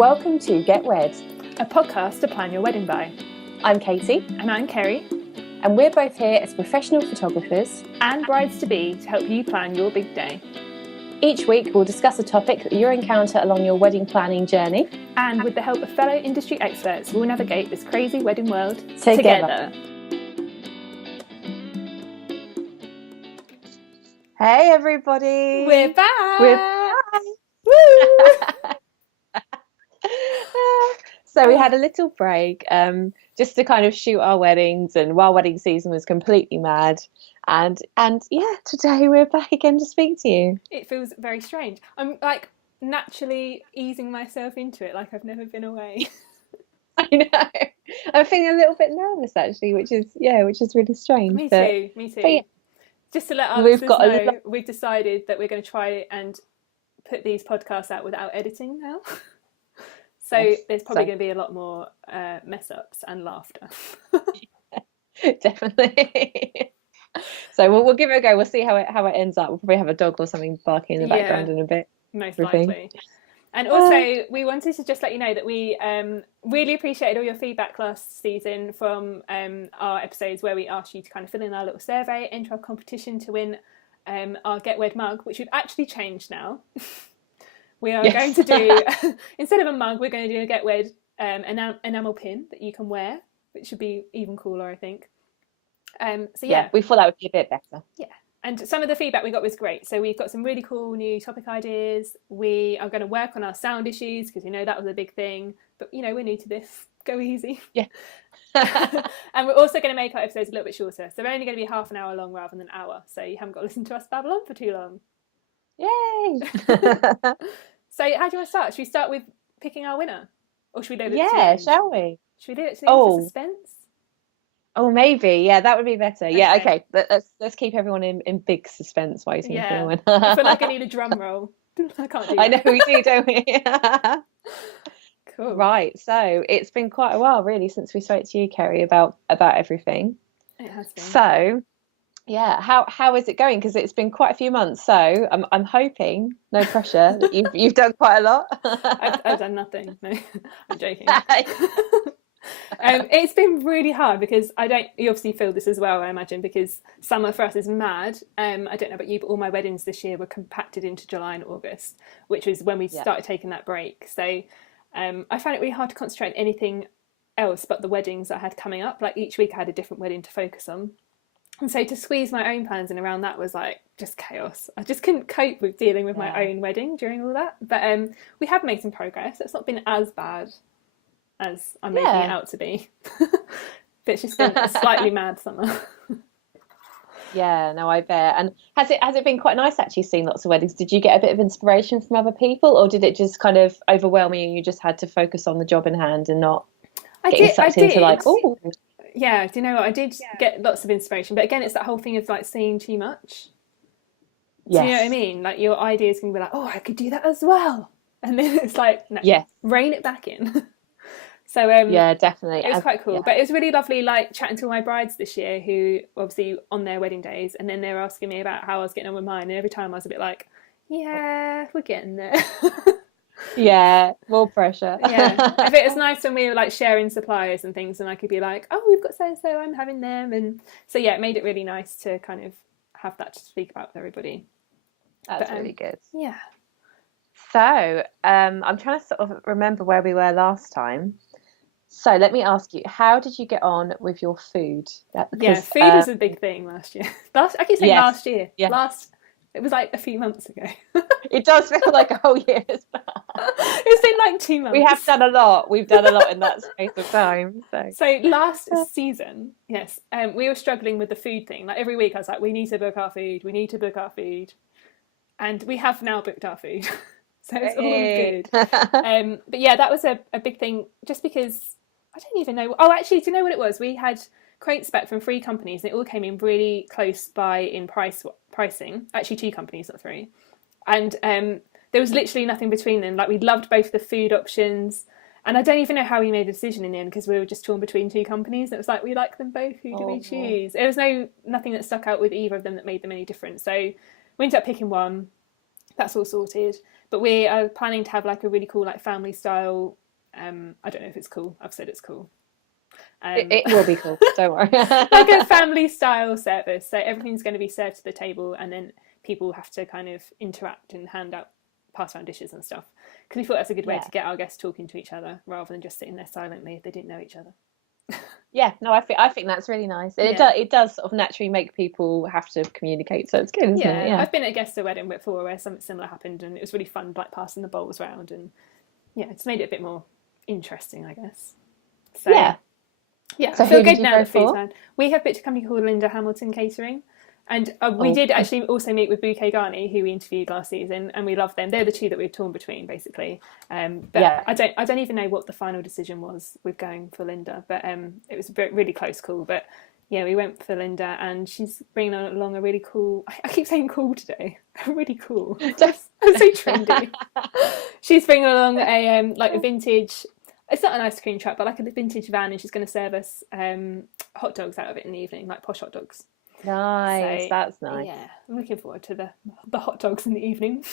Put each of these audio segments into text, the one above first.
Welcome to Get Wed, a podcast to plan your wedding by. I'm Katie. And I'm Kerrie. And we're both here as professional photographers and brides-to-be to help you plan your big day. Each week we'll discuss a topic that you'll encounter along your wedding planning journey. And with the help of fellow industry experts, we'll navigate this crazy wedding world together. Hey everybody! We're back! We're back! Woo! So we had a little break just to kind of shoot our weddings, and while wedding season was completely mad, and yeah, today we're back again to speak to you. It feels very strange. I'm like naturally easing myself into it, like I've never been away. I know. I'm feeling a little bit nervous actually, which is really strange. Me too. But yeah. Just to let our listeners know, we've decided that we're going to try and put these podcasts out without editing now. So yes, there's probably going to be a lot more mess ups and laughter. Yeah, definitely. So we'll give it a go. We'll see how it ends up. We'll probably have a dog or something barking in the background in a bit. Most likely. And also, we wanted to just let you know that we really appreciated all your feedback last season from our episodes where we asked you to kind of fill in our little survey, enter our competition to win our Get Wed mug, which we've actually changed now. We are going to do, instead of a mug, we're going to do a Get Wed enamel pin that you can wear, which should be even cooler, I think. So yeah, we thought that would be a bit better. Yeah. And some of the feedback we got was great. So we've got some really cool new topic ideas. We are going to work on our sound issues because that was a big thing. But we're new to this. Go easy. Yeah. And we're also going to make our episodes a little bit shorter. So they're only going to be half an hour long rather than an hour. So you haven't got to listen to us babble on for too long. Yay! So how do you want to start? Should we start with picking our winner? Or should we leave it to shall we? Should we do it to the end for suspense? Oh, maybe. Yeah, that would be better. Okay. Yeah, okay. Let's keep everyone in big suspense waiting for the winner. I feel like I need a drum roll. I can't do that. I know we do, don't we? Cool. Right. So it's been quite a while, really, since we spoke to you, Kerrie, about everything. It has been. So, yeah, how is it going? Because it's been quite a few months. So I'm hoping, no pressure, that you've done quite a lot. I've done nothing. No, I'm joking. It's been really hard because you obviously feel this as well, I imagine, because summer for us is mad. I don't know about you, but all my weddings this year were compacted into July and August, which was when we started taking that break. So I found it really hard to concentrate on anything else but the weddings that I had coming up. Like each week I had a different wedding to focus on. And so to squeeze my own plans in around that was like just chaos. I just couldn't cope with dealing with my own wedding during all that. But we have made some progress. It's not been as bad as I'm making it out to be. But it's just been a slightly mad summer. Yeah, no, I bet. And has it been quite nice actually seeing lots of weddings? Did you get a bit of inspiration from other people, or did it just kind of overwhelm you and you just had to focus on the job in hand and not sucked into like, oh. Yeah, do you know what? I did get lots of inspiration, but again, it's that whole thing of like seeing too much. Do you know what I mean? Like your ideas can be like, oh, I could do that as well. And then it's like, no, rein it back in. So yeah, definitely. It was quite cool. But it was really lovely like chatting to all my brides this year who obviously on their wedding days, and then they were asking me about how I was getting on with mine, and every time I was a bit like, yeah, we're getting there. Yeah, more pressure. Yeah, I think it's nice when we were like sharing suppliers and things, and I could be like, oh, we've got so and so, I'm having them, and so yeah, it made it really nice to kind of have that to speak about with everybody. That's really good. Yeah. So I'm trying to sort of remember where we were last time. So let me ask you, how did you get on with your food? Food was a big thing last year. I keep saying last year. Yeah. It was like a few months ago. It does feel like a whole year as well. It's been like 2 months. We have done a lot. We've done a lot in that space of time. So last season, we were struggling with the food thing. Like every week I was like, we need to book our food. We need to book our food. And we have now booked our food. So it's all good. But yeah, that was a big thing just because I don't even know. Oh, actually, do you know what it was? We had quotes back from 3 companies and it all came in really close by in pricing. Actually 2 companies, not 3. And there was literally nothing between them. Like we loved both the food options, and I don't even know how we made a decision in the end because we were just torn between 2 companies. It was like we like them both. Who do we choose? There was nothing that stuck out with either of them that made them any different. So we ended up picking one. That's all sorted. But we are planning to have like a really cool like family style. I don't know if it's cool. I've said it's cool. It will be cool. Don't worry. Like a family style service. So everything's going to be served to the table, and then people have to kind of interact and pass around dishes and stuff. Because we thought that's a good way to get our guests talking to each other rather than just sitting there silently if they didn't know each other. Yeah, no, I think that's really nice. And it does sort of naturally make people have to communicate, so it's good, isn't it? Yeah. I've been at a guest wedding before where something similar happened, and it was really fun, like passing the bowls around, and it's made it a bit more interesting, I guess. So, yeah. So I feel who good did you now go that food's for? had. We have picked a company called Linda Hamilton Catering, and we Oh, did actually also meet with Bouquet Garni, who we interviewed last season, and we love them. They're the two that we've torn between, basically. But I don't even know what the final decision was with going for Linda, but it was a really close call. But yeah, we went for Linda, and she's bringing along a really cool. I keep saying cool today. Really cool. I'm so trendy. She's bringing along a like a vintage. It's not an ice cream truck, but like a vintage van, and she's going to serve us hot dogs out of it in the evening, like posh hot dogs. Nice, So, that's nice. Yeah, I'm looking forward to the hot dogs in the evening.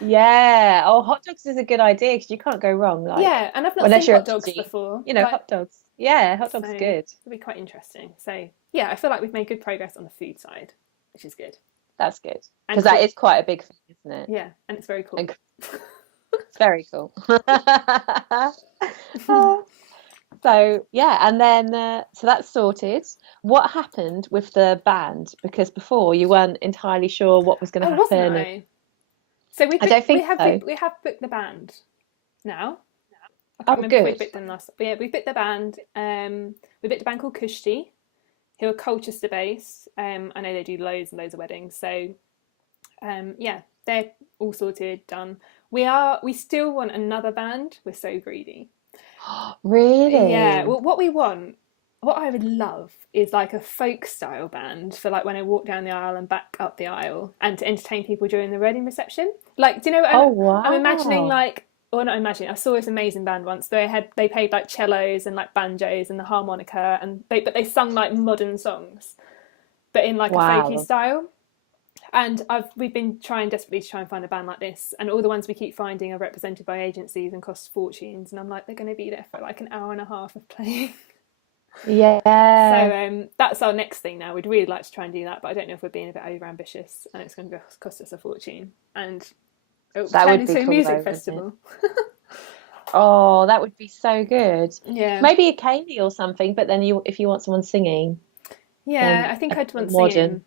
Yeah. Oh, hot dogs is a good idea because you can't go wrong. Like, And I've not unless seen you're hot a dogs foodie, before. hot dogs. Yeah, hot So dogs are good. it'll be quite interesting. So yeah, I feel like we've made good progress on the food side, which is good. That's good And because that is quite a big thing, isn't it? Yeah, and it's very cool. It's very cool. So yeah, and then so that's sorted. What happened with the band? Because before you weren't entirely sure what was going to Oh, wasn't happen. I? So I don't think so. we have booked the band now. I Oh, can't remember if we good. booked them last. But yeah, we booked the band. We booked a band called Kushti, who are Colchester based. I know they do loads and loads of weddings. So yeah, they're all sorted, done. We still want another band. We're so greedy. Yeah, Really? well, what I would love is like a folk style band for like when I walk down the aisle and back up the aisle, and to entertain people during the wedding reception. Like, do you know what Oh, I'm imagining? wow. Like, or not imagining. I saw this amazing band once. They played like cellos and like banjos and the harmonica, and they sung like modern songs, but in like a folky Wow. style. And we've been trying desperately to try and find a band like this, and all the ones we keep finding are represented by agencies and cost fortunes. And I'm like, they're going to be there for like an hour and a half of playing. Yeah. So that's our next thing now. We'd really like to try and do that, but I don't know if we're being a bit over ambitious, and it's going to cost us a fortune. And it will That turn would be into a cool music though, wouldn't it? festival. Oh, that would be so good. Yeah, Maybe a Kaylee or something, but then if you want someone singing, yeah. then I think a I'd bit want modern. singing.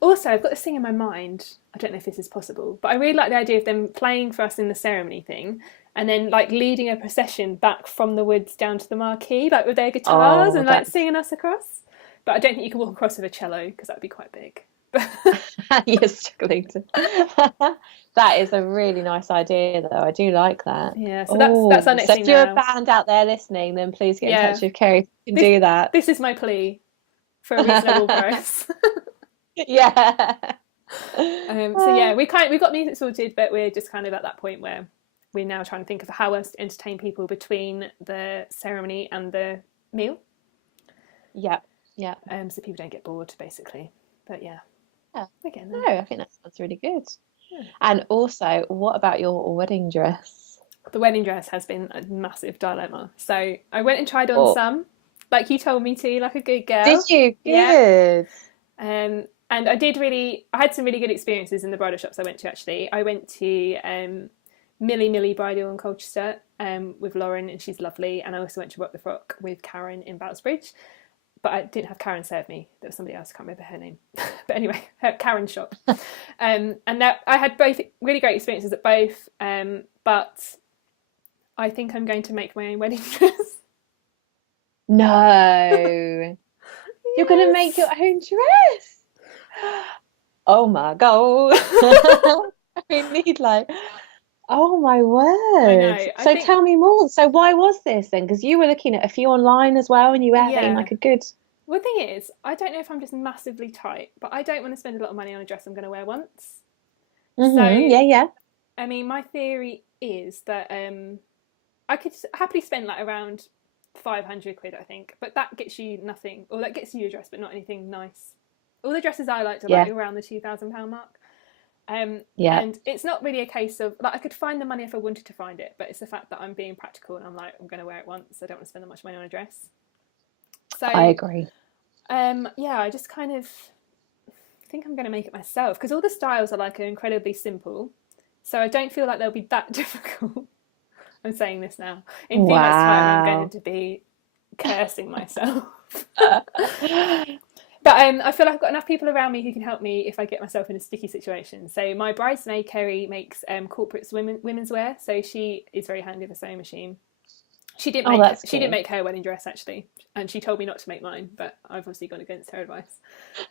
Also, I've got this thing in my mind. I don't know if this is possible, but I really like the idea of them playing for us in the ceremony thing, and then like leading a procession back from the woods down to the marquee, like with their guitars Oh, and like singing us across. But I don't think you can walk across with a cello because that would be quite big. you're struggling to. That is a really nice idea, though. I do like that. Yeah, so that's our Oh, next so thing if you're a now. band out there listening, then please get in Yeah, touch with Kerrie if you can this do that. this is my plea for a reasonable price. Yeah. So yeah, we got music sorted, but we're just kind of at that point where we're now trying to think of how else to entertain people between the ceremony and the meal, Yeah. Yeah. so people don't get bored, basically. But yeah, Yeah. we're getting No, there. I think that sounds really good. Yeah. And also, what about your wedding dress? The wedding dress has been a massive dilemma. So I went and tried on Oh, some, like you told me to, like a good did girl. you? Yeah. Good. And I had some really good experiences in the bridal shops I went to, actually. I went to Millie Bridal in Colchester with Lauren, and she's lovely. And I also went to Rock the Frock with Karen in Boutsbridge. But I didn't have Karen serve me. There was somebody else, I can't remember her name. But anyway, Karen's shop. And that I had both really great experiences at both. But I think I'm going to make my own wedding dress. No. You're going to make your own dress? Oh my God. We need like, oh my I word. know. So tell me more. So why was this then? Because you were looking at a few online as well and you were having Yeah. like a good. Well, the thing is, I don't know if I'm just massively tight, but I don't want to spend a lot of money on a dress I'm going to wear once. So, Yeah, yeah. I mean, my theory is that I could happily spend like around 500 quid, I think, but that gets you nothing, or that gets you a dress, but not anything nice. All the dresses I liked are like Yeah. around the £2,000 mark. Yeah. And it's not really a case of like I could find the money if I wanted to find it, but it's the fact that I'm being practical and I'm like, I'm going to wear it once. I don't want to spend that much money on a dress. So I agree. yeah, I just kind of think I'm going to make it myself because all the styles are like incredibly simple. So I don't feel like they'll be that difficult. I'm saying this now. In 3 months' time, I'm going Wow. to be cursing myself. But I feel like I've got enough people around me who can help me if I get myself in a sticky situation. So my bridesmaid, Kerrie, makes corporate women's wear. So she is very handy with a sewing machine. She didn't Oh, make that's she didn't good. make her wedding dress actually, and she told me not to make mine. But I've obviously gone against her advice.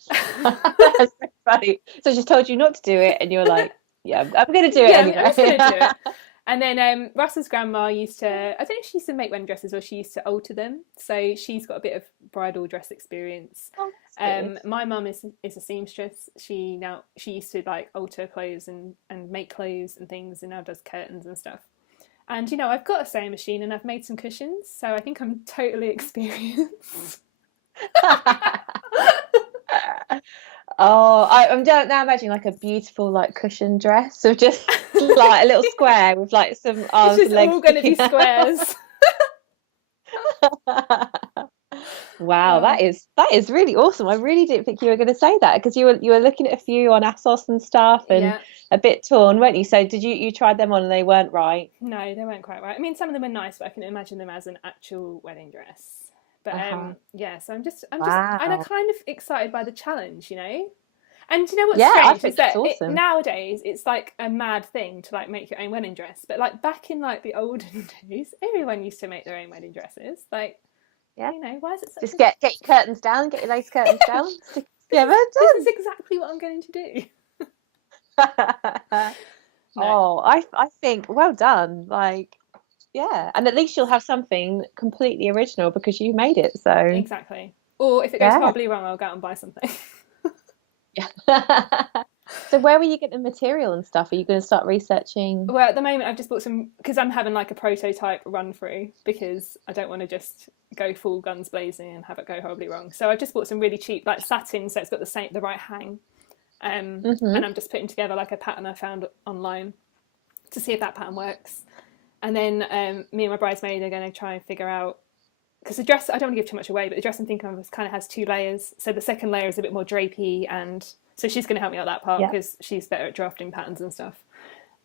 That's so funny. So she's told you not to do it, and you're like, "Yeah, I'm going to do it Yeah, I'm just anyway." gonna do it. And then Russell's grandma used to, I don't know if she used to make wedding dresses or she used to alter them. So she's got a bit of bridal dress experience. Oh, that's good. My mum is a seamstress. She used to like alter clothes and make clothes and things, and now does curtains and stuff. And I've got a sewing machine and I've made some cushions, so I think I'm totally experienced. Oh, I'm now imagining like a beautiful like cushion dress of just like a little square with like some It's arms and just legs all going to be sticking squares. out. Wow, Oh, that is really awesome. I really didn't think you were going to say that because you were looking at a few on ASOS and stuff and yeah. a bit torn, weren't you? So did you tried them on and they weren't right? No, they weren't quite right. I mean, some of them are nice, but I can imagine them as an actual wedding dress. But Uh-huh. yeah. So and I'm Wow. kind of excited by the challenge. And do you know what's Yeah, I strange is think it's that awesome. nowadays it's like a mad thing to like make your own wedding dress. But like back in like the olden days, everyone used to make their own wedding dresses. Like, Yeah. why is it such Just a? get your curtains down, get your lace curtains down, stick it This together, is this is done. exactly what I'm going to do. No, Oh, I think well done. Like, yeah, and at least you'll have something completely original because you made it. So, exactly. Or if it goes yeah. horribly wrong, I'll go out and buy something. Yeah. So where were you getting the material and stuff? Are you going to start researching? Well, at the moment, I've just bought some because I'm having like a prototype run through because I don't want to just go full guns blazing and have it go horribly wrong. So I've just bought some really cheap like satin, so it's got the right hang. Hmm. And I'm just putting together like a pattern I found online to see if that pattern works. And then me and my bridesmaid are going to try and figure out because the dress I don't want to give too much away, but the dress I'm thinking of kind of has 2 layers. So the second layer is a bit more drapey, and so she's going to help me out that part Yeah. because she's better at drafting patterns and stuff.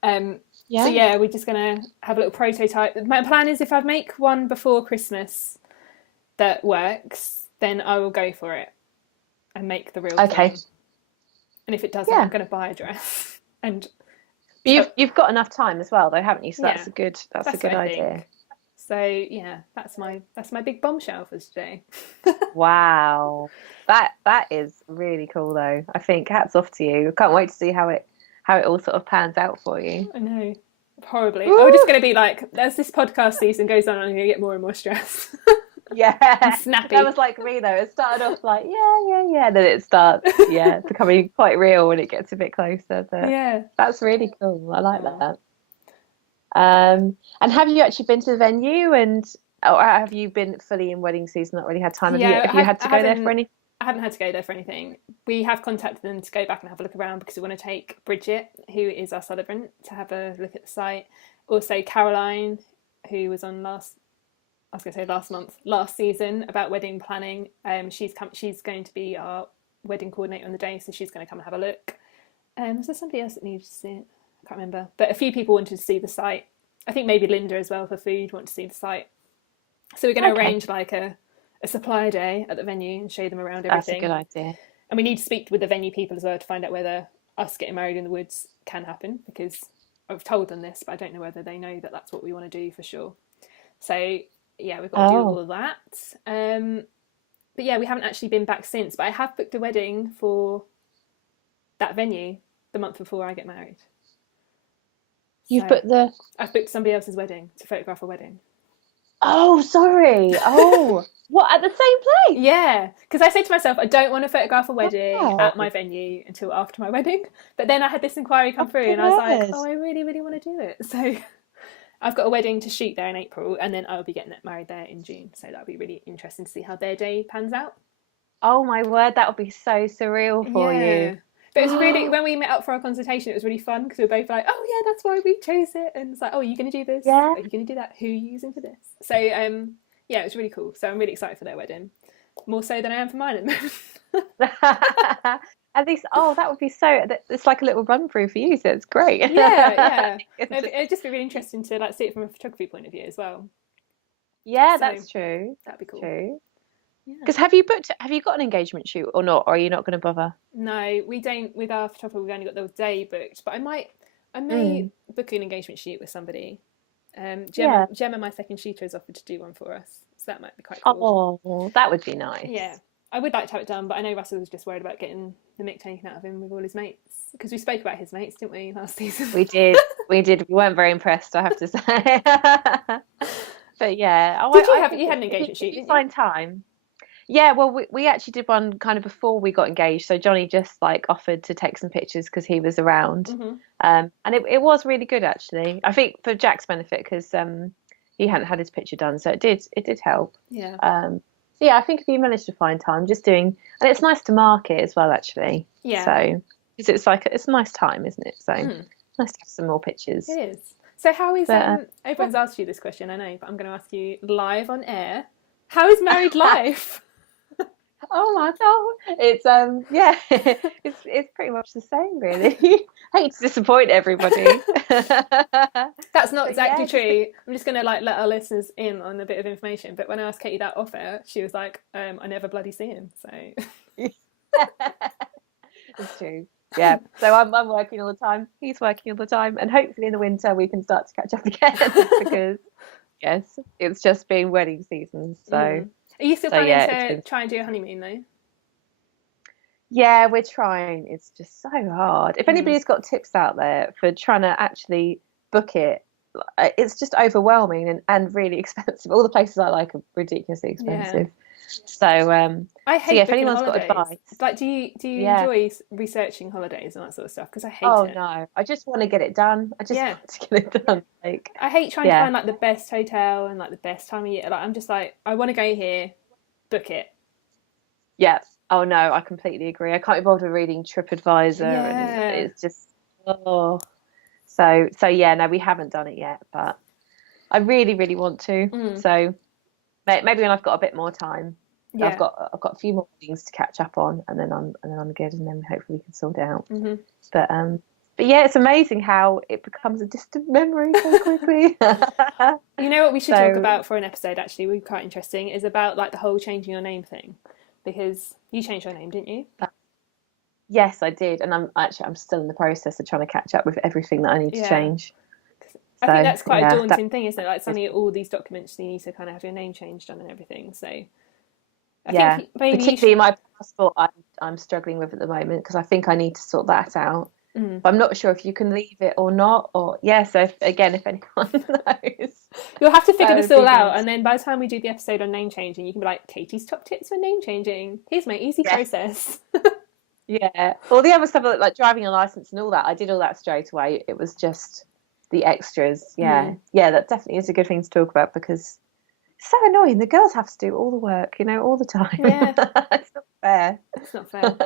So Yeah. yeah, we're just gonna have a little prototype. My plan is if I make one before Christmas that works, then I will go for it and make the real Okay. thing. And if it doesn't, I'm Yeah. gonna buy a dress. And But you've got enough time as well, though, haven't you? So yeah, that's a that's what good I think. idea. So yeah, that's my big bombshell for today. Wow. That is really cool though. I think hats off to you. I can't wait to see how it all sort of pans out for you. I know, horribly. Oh, we're just Woo! gonna be like, as this podcast season goes on, I'm gonna get more and more stressed Yeah. and That snappy. was like me though. It started off like, yeah. Then it starts, becoming quite real when it gets a bit closer. But Yeah. that's really cool. I like Oh. that. And have you actually been to the venue or have you been fully in wedding season, not really had time? Yeah, Have you had I to go there for haven't. any? I haven't had to go there for anything. We have contacted them to go back and have a look around because we want to take Bridget, who is our celebrant, to have a look at the site. Also, Caroline, who was on last season about wedding planning. She's going to be our wedding coordinator on the day, so she's going to come and have a look. Was there somebody else that needed to see it? I can't remember. But a few people wanted to see the site. I think maybe Linda as well for food wanted to see the site. So we're going to Okay, arrange like a supplier day at the venue and show them around that's a good everything. idea. And we need to speak with the venue people as well to find out whether us getting married in the woods can happen because I've told them this, but I don't know whether they know that that's what we want to do for sure. So yeah, we've got to do all Oh, of that. But yeah, we haven't actually been back since. But I have booked a wedding for that venue the month before I get married. you've So put the. I've booked somebody else's wedding to photograph a wedding. Oh, sorry. Oh, what at the same place? Yeah, because I said to myself, I don't want to photograph a wedding at my Wow. venue until after my wedding. But then I had this inquiry come Oh through, my and I was like, word. oh, I really, really want to do it. So I've got a wedding to shoot there in April, and then I'll be getting married there in June. So that'll be really interesting to see how their day pans out. Oh my word, that would be so surreal for Yeah. you. But it was really, when we met up for our consultation, it was really fun because we were both like, oh yeah, that's why we chose it. And it's like, oh, are you going to do this? Yeah. Are you going to do that? Who are you using for this? So yeah, it was really cool. So I'm really excited for their wedding. More so than I am for mine at the moment. At least, oh, that would be so. It's like a little run through for you, so it's great. Yeah. It'd just be really interesting to like see it from a photography point of view as well. Yeah, So, that's true. That'd be cool. True. Yeah. Because have you got an engagement shoot or not? Or are you not going to bother? No, we don't. With our photographer, we've only got the day booked. But I may book an engagement shoot with somebody. Gemma, my second shooter, has offered to do one for us, so that might be quite cool. Oh, that would be nice. Yeah, I would like to have it done, but I know Russell was just worried about getting the mick taken out of him with all his mates, because we spoke about his mates, didn't we, last season? We did. We weren't very impressed, I have to say. But yeah, you had an engagement shoot? Did you find time? Yeah, well, we actually did one kind of before we got engaged. So Johnny just like offered to take some pictures because he was around, and it was really good actually. I think for Jack's benefit because he hadn't had his picture done, so it did help. Yeah. So yeah, I think if you manage to find time, just doing, and it's nice to mark it as well actually. Yeah. So it's like it's a nice time, isn't it? So it's nice to have some more pictures. It is. So how is everyone's asked you this question, I know, but I'm going to ask you live on air. How is married life? Oh my god, it's yeah, it's pretty much the same really. Hate to disappoint everybody. That's not exactly true. I'm just gonna like let our listeners in on a bit of information. But when I asked Katie that off air, she was like, I never bloody see him. So it's true. Yeah. So I'm working all the time. He's working all the time, and hopefully in the winter we can start to catch up again because yes, it's just been wedding season. So. Are you still planning to try and do a honeymoon though? Yeah, we're trying. It's just so hard. If anybody's got tips out there for trying to actually book it, it's just overwhelming and really expensive. All the places I like are ridiculously expensive. Yeah. So I hate if anyone's holidays. got advice, like, do you enjoy researching holidays and that sort of stuff? Because I hate it. Oh no, I just want to get it done. I just want to get it done. Like I hate trying to find like the best hotel and like the best time of year. Like I'm just like, I want to go here, book it. Yeah. Oh no, I completely agree. I can't be bothered with reading TripAdvisor, and it's just So yeah, no, we haven't done it yet, but I really, really want to. So maybe when I've got a bit more time, I've got a few more things to catch up on, and then I'm good, and then hopefully we can sort it out. But yeah, it's amazing how it becomes a distant memory so quickly. You know what we should talk about for an episode? Actually, would be quite interesting. Is about like the whole changing your name thing, because you changed your name, didn't you? Yes, I did, and I'm still in the process of trying to catch up with everything that I need to change. I think that's quite a daunting thing, isn't it? Like suddenly all these documents you need to kind of have your name changed on and everything. So I think maybe particularly my passport, I'm struggling with at the moment because I think I need to sort that out. But I'm not sure if you can leave it or not. Or so if anyone knows, you'll have to figure this all out. And then by the time we do the episode on name changing, you can be like, Katie's top tips for name changing. Here's my easy process. Yeah, all the other stuff like driving a license and all that, I did all that straight away. It was just the extras. Yeah, that definitely is a good thing to talk about because it's so annoying. The girls have to do all the work, all the time. Yeah, it's not fair. It's not fair.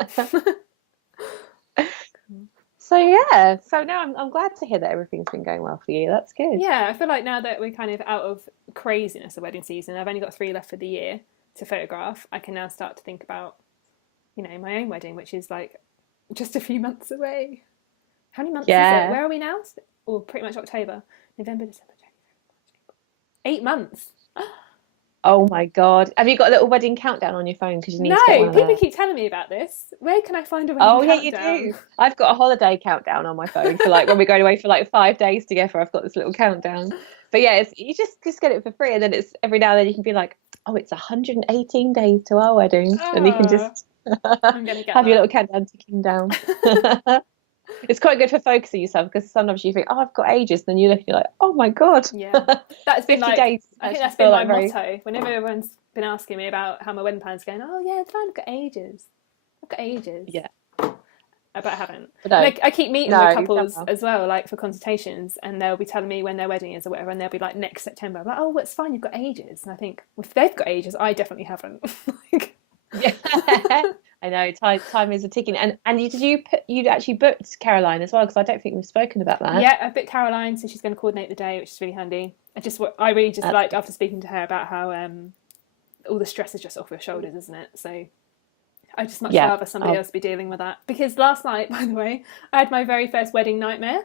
So yeah, now I'm glad to hear that everything's been going well for you. That's good. Yeah, I feel like now that we're kind of out of craziness of wedding season, I've only got 3 left for the year to photograph. I can now start to think about, my own wedding, which is like just a few months away. How many months is it? Where are we now? Or pretty much October, November, December, January, March, April. 8 months. Oh my God. Have you got a little wedding countdown on your phone? Because you need to get one of people keep telling me about this. Where can I find a wedding countdown? Oh, yeah, you do. I've got a holiday countdown on my phone for like when we're going away for like 5 days together. I've got this little countdown. But yeah, you just get it for free. And then it's every now and then you can be like, oh, it's 118 days to our wedding. And you can just have your little countdown ticking down. It's quite good for focusing yourself because sometimes you think, oh, I've got ages. And then you look and you're like, oh my God. Yeah. That's been 50 days. I think that's been my motto. Whenever everyone's been asking me about how my wedding plan's going, oh yeah, it's fine, I've got ages. Yeah. But I haven't. But no, I keep meeting with couples as well, like for consultations, and they'll be telling me when their wedding is or whatever, and they'll be like next September. I'm like, oh, it's fine, you've got ages. And I think, well, if they've got ages, I definitely haven't. Yeah, I know. Time is a ticking. And you actually booked Caroline as well? Because I don't think we've spoken about that. Yeah, I booked Caroline, so she's going to coordinate the day, which is really handy. I really just That's liked after speaking to her about how all the stress is just off your shoulders, isn't it? So I just much yeah. rather somebody Oh, else be dealing with that. Because last night, by the way, I had my very first wedding nightmare.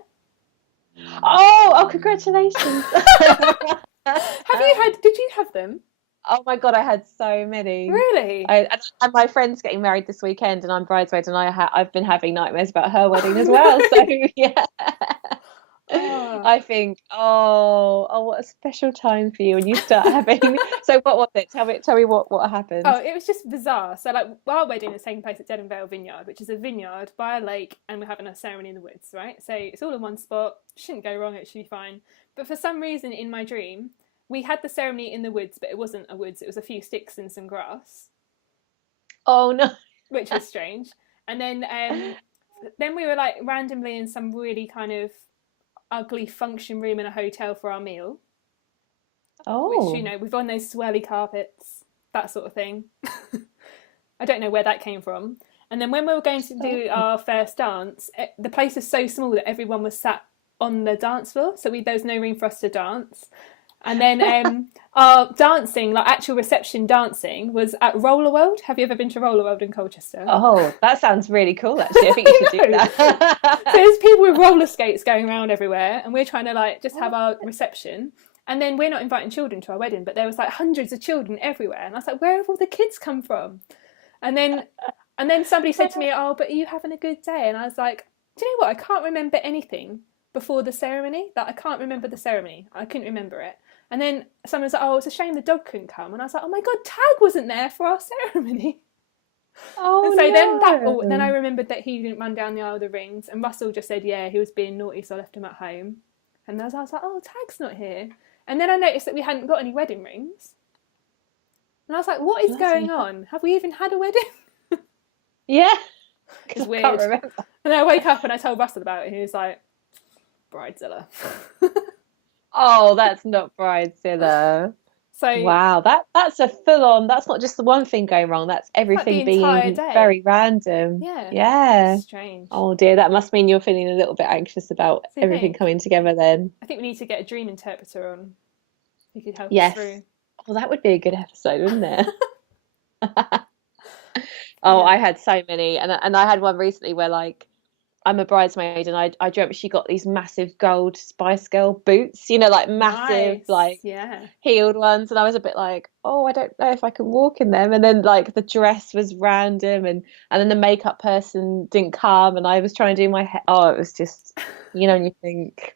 congratulations. Did you have them? Oh my God, I had so many. Really? And my friend's getting married this weekend, and I'm bridesmaid, and I've been having nightmares about her wedding as well. Really? So yeah, Oh. I think, what a special time for you when you start having. So what was it? Tell me what Oh, happened. it was just bizarre. So, like, our wedding is taking place at Denonvale Vineyard, which is a vineyard by a lake, and we're having a ceremony in the woods, right? So it's all in one spot. Shouldn't go wrong. It should be fine. But for some reason, in my dream, we had the ceremony in the woods, but it wasn't a woods. It was a few sticks and some grass, Oh no. which was strange. And then we were like randomly in some really kind of ugly function room in a hotel for our meal, which Oh. we've on those swirly carpets, that sort of thing. I don't know where that came from. And then when we were going to do our first dance, the place was so small that everyone was sat on the dance floor, so there was no room for us to dance. And then our dancing, like actual reception dancing, was at Roller World. Have you ever been to Roller World in Colchester? Oh, that sounds really cool, actually. I think you should do that. So there's people with roller skates going around everywhere, and we're trying to like just have our reception. And then we're not inviting children to our wedding, but there was like hundreds of children everywhere, and I was like, where have all the kids come from? And then somebody said to me, oh, but are you having a good day? And I was like, do you know what? I can't remember anything before the ceremony. That I can't remember the ceremony. I couldn't remember it. And then someone was like, oh, it's a shame the dog couldn't come. And I was like, oh my God, Tag wasn't there for our ceremony. Oh And so no. then I remembered that he didn't run down the aisle of the rings. And Russell just said, yeah, he was being naughty, so I left him at home. And I was like, oh, Tag's not here. And then I noticed that we hadn't got any wedding rings. And I was like, what is going on? Have we even had a wedding? Yeah. It's weird. I can't remember. And then I woke up and I told Russell about it. And he was like, Bridezilla. Oh, that's not Bridezilla. So Wow, that's a full on. That's not just the one thing going wrong. That's everything like the entire being day. very random. Yeah. Yeah. Strange. Oh dear, that must mean you're feeling a little bit anxious about So you everything think? coming together then. I think we need to get a dream interpreter on who could help us Yes. through. Well, that would be a good episode, wouldn't it? Oh, Yeah. I had so many, and I had one recently where like I'm a bridesmaid, and I dreamt she got these massive gold Spice Girl boots, like massive, Nice. like Yeah. heeled ones, and I was a bit like, oh, I don't know if I can walk in them. And then like the dress was random, and then the makeup person didn't come, and I was trying to do my hair. Oh, it was just, and you think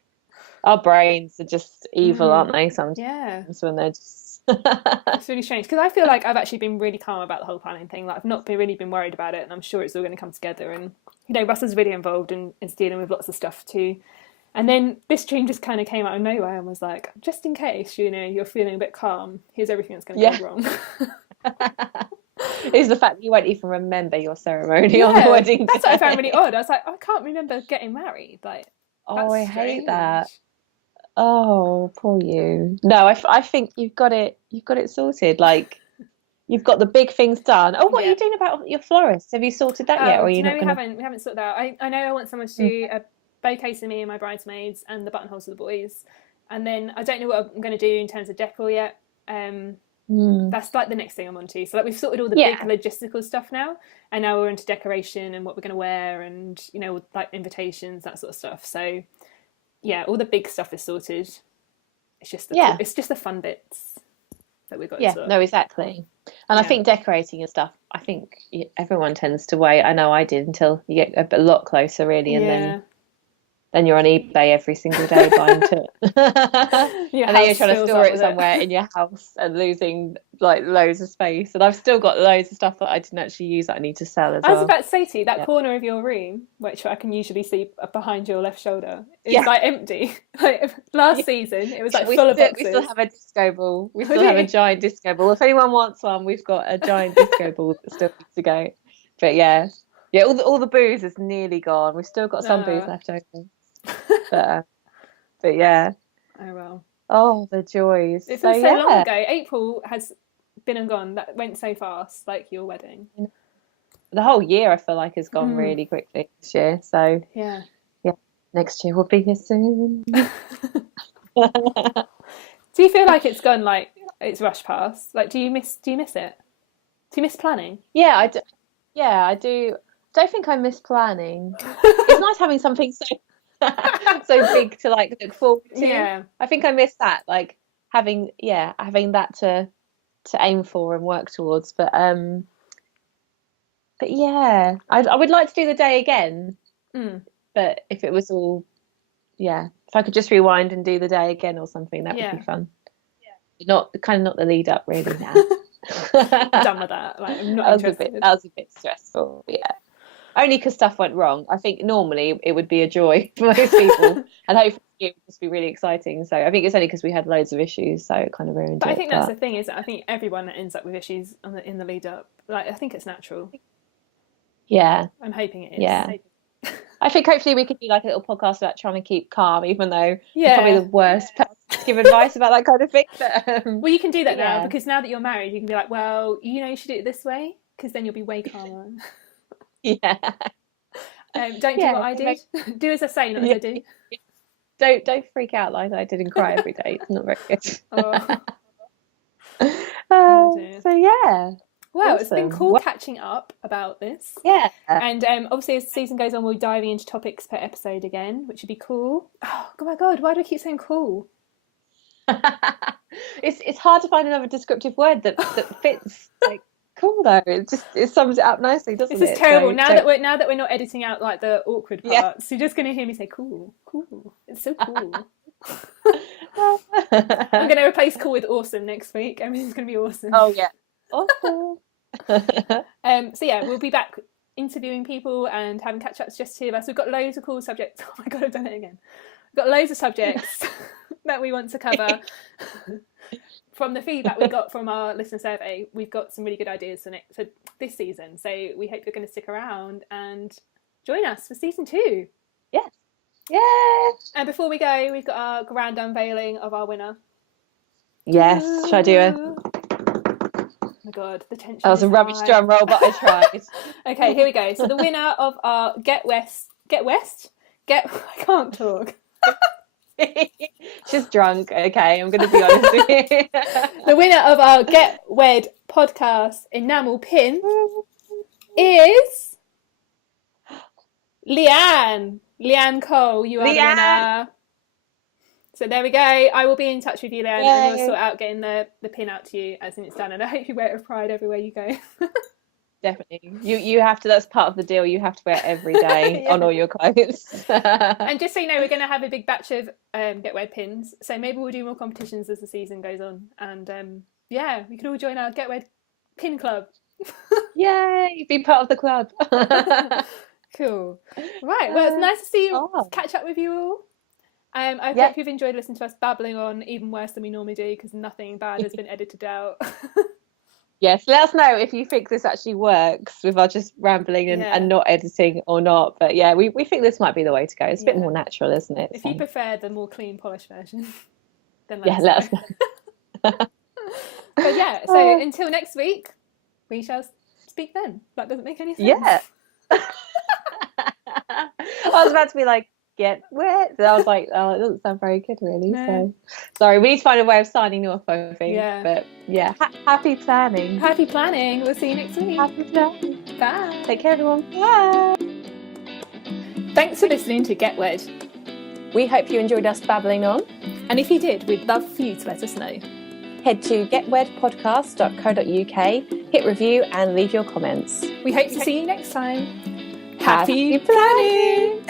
our brains are just evil, aren't they? Sometimes Yeah. when they're just. It's really strange because I feel like I've actually been really calm about the whole planning thing. Like I've not really been worried about it, and I'm sure it's all going to come together. And Russell's really involved in dealing with lots of stuff too. And then this dream just kind of came out of nowhere and was like, just in case you're feeling a bit calm, here's everything that's going to go wrong. Is the fact that you won't even remember your ceremony on the wedding day. That's what I found really odd. I was like, I can't remember getting married. Like, Oh, I strange. hate that. Oh, poor you. No, I think you've got it sorted. Like you've got the big things done. Oh, what are you doing about your florist? Have you sorted that yet, or are you not we gonna... haven't sorted that out. I know I want someone to do a bouquet to me and my bridesmaids and the buttonholes for the boys. And then I don't know what I'm going to do in terms of decor yet. That's like the next thing I'm on to. So like we've sorted all the big logistical stuff now, and now we're into decoration and what we're going to wear, and like invitations, that sort of stuff. So yeah, all the big stuff is sorted. It's just the fun bits that we've got to sort. No, exactly. And I think decorating and stuff, I think everyone tends to wait. I know I did until you get a lot closer, really, and then you're on eBay every single day buying it. And then you're trying to store it somewhere in your house and losing like loads of space. And I've still got loads of stuff that I didn't actually use that I need to sell as well. I was about to say to you, that corner of your room, which I can usually see behind your left shoulder, is like empty. Like last season, it was like full of boxes. We still have a disco ball. We still have a giant disco ball. If anyone wants one, we've got a giant disco ball that still needs to go. But yeah, all the booze is nearly gone. We've still got some booze left over. But yeah. Oh well. Oh, the joys. It feels so long ago. April has been and gone. That went so fast, like your wedding. The whole year I feel like has gone really quickly this year. So yeah, next year will be here soon. Do you feel like it's gone like it's rushed past? Like, do you miss it? Do you miss planning? Yeah, I do. Yeah, I do. Don't think I miss planning. It's nice having something so big to like look forward to. Yeah. I think I miss that, like having that to aim for and work towards. But yeah, I would like to do the day again. But if it was all, if I could just rewind and do the day again or something, that would be fun. Not the lead up really now. I'm done with that. Like, I'm not interested. That was a bit stressful. Yeah. Only because stuff went wrong. I think normally it would be a joy for most people, and hopefully it would just be really exciting. So I think it's only because we had loads of issues, so it kind of ruined it. But I think that's the thing, is that I think everyone ends up with issues in the lead up. Like, I think it's natural. Yeah. I'm hoping it is. Yeah. I think hopefully we could do like a little podcast about trying to keep calm, even though you're probably the worst person to give advice about that kind of thing. But, well, you can do that now, because now that you're married, you can be like, well, you should do it this way, because then you'll be way calmer. Yeah. Don't do what I do. Do as I say, not as I do. Don't freak out like I did and cry every day. It's not very good. So yeah. Well, It's been cool catching up about this. Yeah. And obviously as the season goes on, we'll be diving into topics per episode again, which would be cool. Oh my God, why do I keep saying cool? It's hard to find another descriptive word that fits like cool though. It sums it up nicely, doesn't it? This is terrible. So, now that we're not editing out like the awkward parts, you're just going to hear me say cool. It's so cool. I'm going to replace cool with awesome next week. Everything's going to be awesome. Oh yeah, awesome. So yeah, we'll be back interviewing people and having catch-ups, just two of us. We've got loads of cool subjects. Oh my God, I've done it again. We've got loads of subjects that we want to cover. From the feedback we got from our listener survey, we've got some really good ideas for this season. So we hope you're going to stick around and join us for season 2. Yes. Yeah. And before we go, we've got our grand unveiling of our winner. Yes. Shall I do it? Oh my God, the tension. That was a rubbish drum roll, but I tried. Okay, here we go. So the winner of our I can't talk. She's drunk. Okay, I'm going to be honest with you. The winner of our Get Wed podcast enamel pin is Leanne Cole. You are the winner. So there we go. I will be in touch with you, Leanne, and we'll sort out getting the pin out to you as soon as it's done. And I hope you wear it with pride everywhere you go. Definitely. You have to, that's part of the deal. You have to wear it every day on all your clothes. And just so you know, we're going to have a big batch of Get Wed pins. So maybe we'll do more competitions as the season goes on. And we can all join our Get Wed pin club. Yay! Be part of the club. Cool. Right. Well, it's nice to see you, catch up with you all. I hope you've enjoyed listening to us babbling on even worse than we normally do, because nothing bad has been edited out. Yes, let us know if you think this actually works with our just rambling and not editing or not. But yeah, we think this might be the way to go. It's a bit more natural, isn't it? If you prefer the more clean, polished version, then let us know. But yeah, so until next week, we shall speak then. That doesn't make any sense. Yeah. I was about to be like, get wet. And I was like, oh, it doesn't sound very good, really. No. So sorry, we need to find a way of signing off, I think. Yeah. But yeah, happy planning. Happy planning. We'll see you next week. Happy planning. Bye. Take care, everyone. Bye. Thanks for listening to Get Wed. We hope you enjoyed us babbling on. And if you did, we'd love for you to let us know. Head to getwedpodcast.co.uk, hit review and leave your comments. We hope to see you next time. Happy planning!